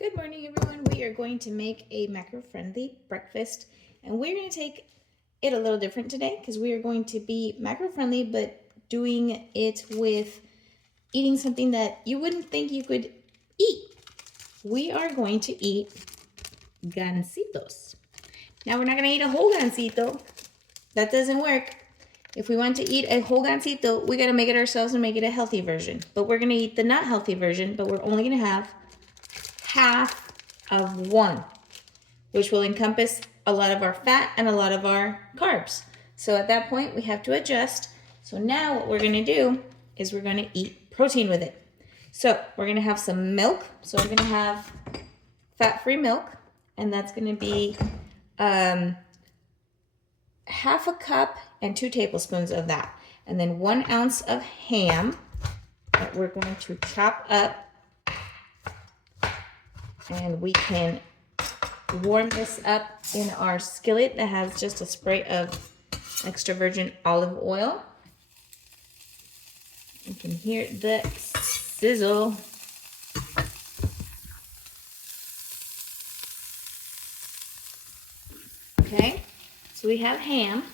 Good morning, everyone. We are going to make a macro-friendly breakfast, and we're going to take it a little different today because we are going to be macro-friendly, but doing it with eating something that you wouldn't think you could eat. We are going to eat gancitos. Now, we're not going to eat a whole gancito. That doesn't work. If we want to eat a whole gancito, we got to make it ourselves and make it a healthy version. But we're going to eat the not healthy version, but we're only going to have half of one, which will encompass a lot of our fat and a lot of our carbs. So at that point, we have to adjust. So now what we're going to do is we're going to eat protein with it. So we're going to have some milk. So we're going to have fat-free milk, and that's going to be half a cup and 2 tablespoons of that. And then 1 ounce of ham that we're going to chop up. And we can warm this up in our skillet that has just a spray of extra virgin olive oil. You can hear the sizzle. Okay, so we have ham.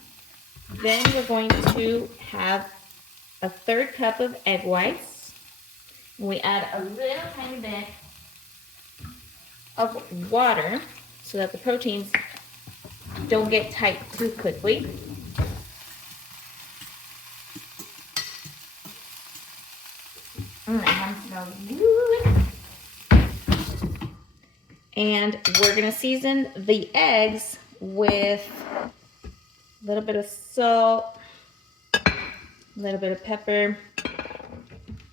Then we're going to have a 1/3 cup of egg whites. We add a little tiny bit of water so that the proteins don't get tight too quickly. That smells good. And we're gonna season the eggs with a little bit of salt, a little bit of pepper.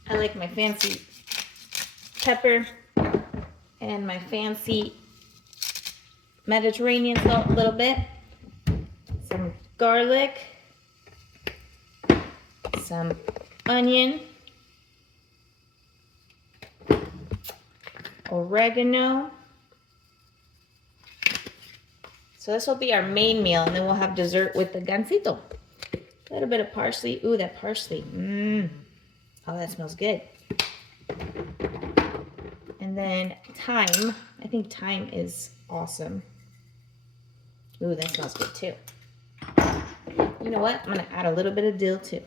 I like my fancy pepper and my fancy Mediterranean salt a little bit, some garlic, some onion, oregano. So this will be our main meal, and then we'll have dessert with the gansito. A little bit of parsley. Ooh, that parsley. Oh, that smells good. And then thyme. I think thyme is awesome. Ooh, that smells good too. You know what? I'm going to add a little bit of dill too.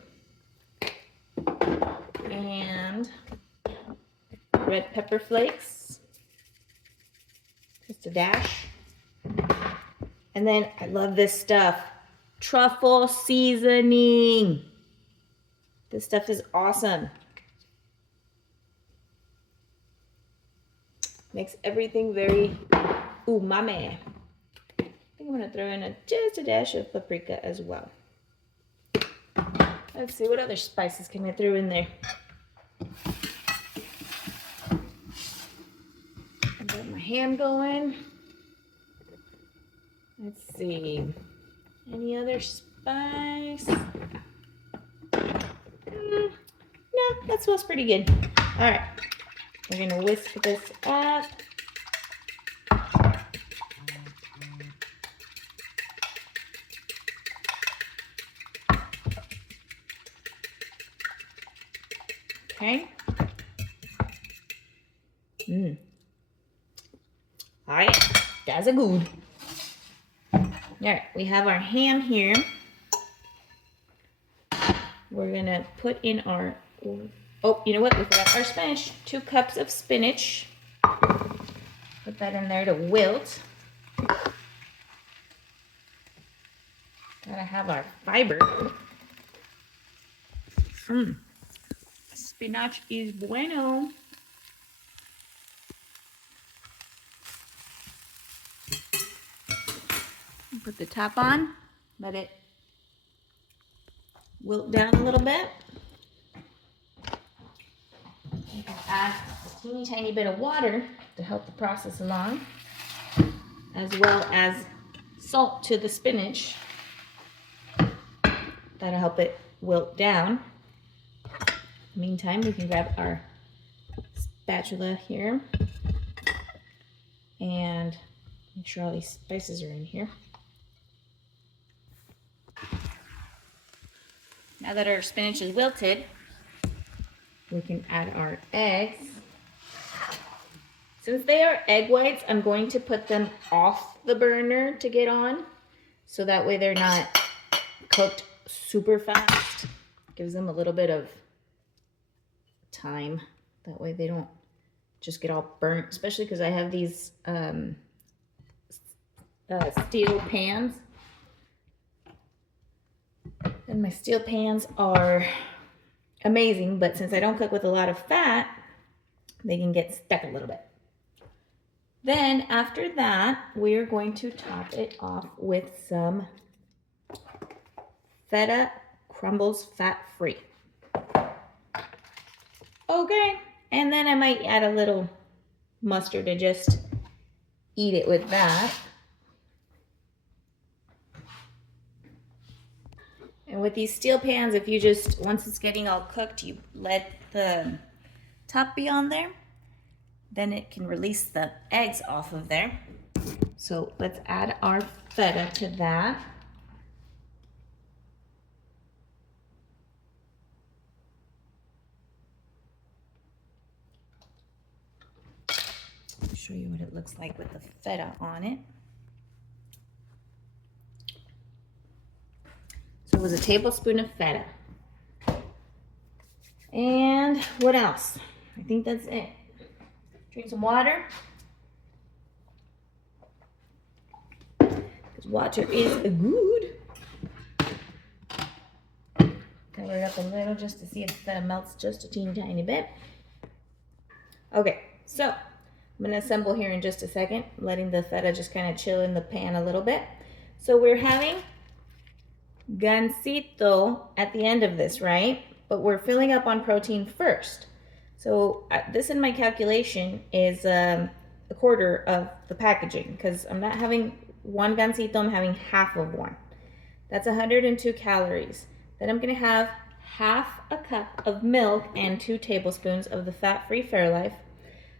And red pepper flakes. Just a dash. And then I love this stuff. Truffle seasoning. This stuff is awesome. Makes everything very umami. I think I'm going to throw in just a dash of paprika as well. Let's see, what other spices can I throw in there? I got my ham going. Let's see. Any other spice? No, that smells pretty good. All right. We're going to whisk this up. Okay. All right. That's a good. All right. We have our ham here. We're going to put in our... Oh, you know what? We forgot our spinach. 2 cups of spinach. Put that in there to wilt. Gotta have our fiber. Spinach is bueno. Put the top on. Let it wilt down a little bit. You can add a teeny tiny bit of water to help the process along, as well as salt to the spinach. That'll help it wilt down. Meantime, we can grab our spatula here and make sure all these spices are in here. Now that our spinach is wilted, we can add our eggs. Since they are egg whites, I'm going to put them off the burner to get on. So that way they're not cooked super fast. Gives them a little bit of time. That way they don't just get all burnt, especially because I have these steel pans. And my steel pans are amazing, but since I don't cook with a lot of fat, they can get stuck a little bit. Then after that, we're going to top it off with some feta crumbles fat-free. Okay, and then I might add a little mustard to just eat it with that. And with these steel pans, if you just, once it's getting all cooked, you let the top be on there, then it can release the eggs off of there. So let's add our feta to that. I'll show you what it looks like with the feta on it. So it was a tablespoon of feta. And what else? I think that's it. Drink some water. Because water is good. Cover it up a little just to see if the feta melts just a teeny tiny bit. Okay, so I'm going to assemble here in just a second, letting the feta just kind of chill in the pan a little bit. So we're having gansito at the end of this, right? But we're filling up on protein first. So this in my calculation is a quarter of the packaging because I'm not having one gansito, I'm having half of one. That's 102 calories. Then I'm going to have half a cup of milk and 2 tablespoons of the fat-free Fairlife.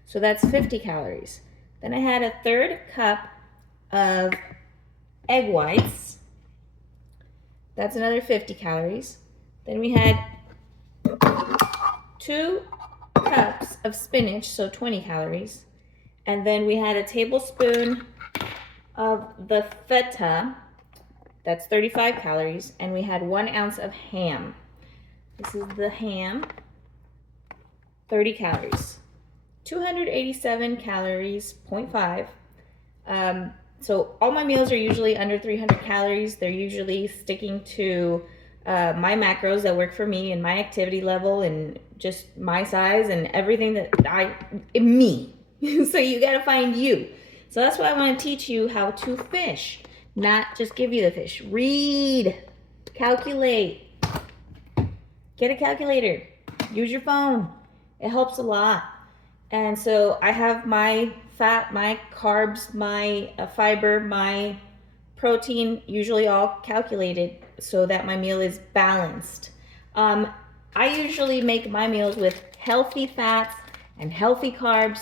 So that's 50 calories. Then I had a 1/3 cup of egg whites. That's another 50 calories. Then we had 2 cups of spinach, so 20 calories. And then we had a tablespoon of the feta, that's 35 calories. And we had 1 ounce of ham. This is the ham, 30 calories. 287 calories, 0.5. So all my meals are usually under 300 calories. They're usually sticking to my macros that work for me and my activity level and just my size and everything that me. So you got to find you. So that's why I want to teach you how to fish, not just give you the fish. Read, calculate, get a calculator, use your phone. It helps a lot. And so I have my fat, my carbs, my fiber, my protein, usually all calculated so that my meal is balanced. I usually make my meals with healthy fats and healthy carbs,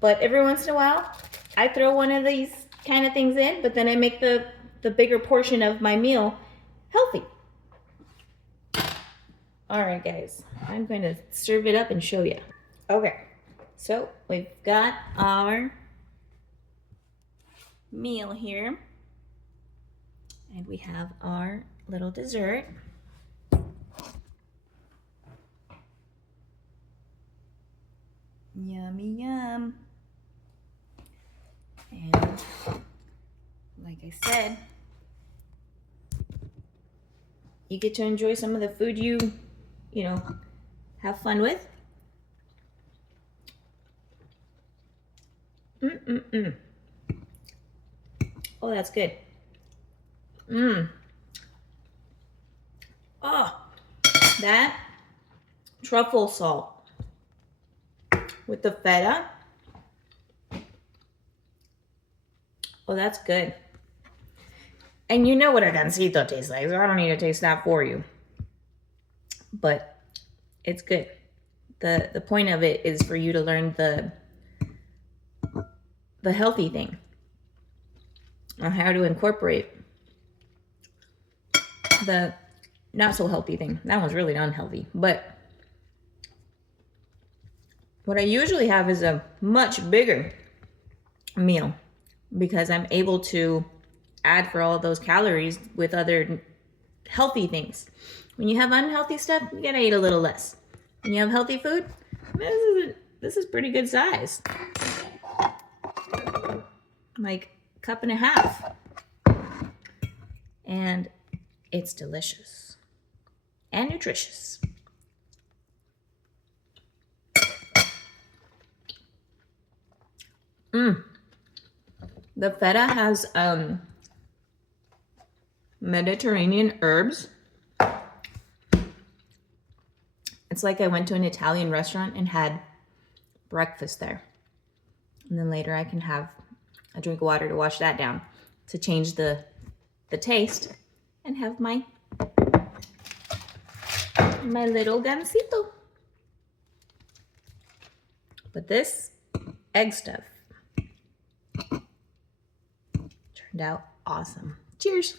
but every once in a while, I throw one of these kind of things in, but then I make the bigger portion of my meal healthy. All right, guys, I'm going to serve it up and show you. Okay. So we've got our meal here, and we have our little dessert. Yummy, yum. And like I said, you get to enjoy some of the food you have fun with. Oh, that's good. Oh, that truffle salt with the feta. Oh, that's good. And you know what a gansito tastes like, so I don't need to taste that for you. But it's good. The point of it is for you to learn the healthy thing on how to incorporate the not so healthy thing. That one's really unhealthy, but What I usually have is a much bigger meal because I'm able to add for all those calories with other healthy things. When you have unhealthy stuff, you gotta eat a little less. When you have healthy food, this is pretty good size. Like a cup and a half. And it's delicious and nutritious. The feta has Mediterranean herbs. It's like I went to an Italian restaurant and had breakfast there. And then later I can have a drink of water to wash that down to change the taste and have my little gansito. But this egg stuff turned out awesome. Cheers.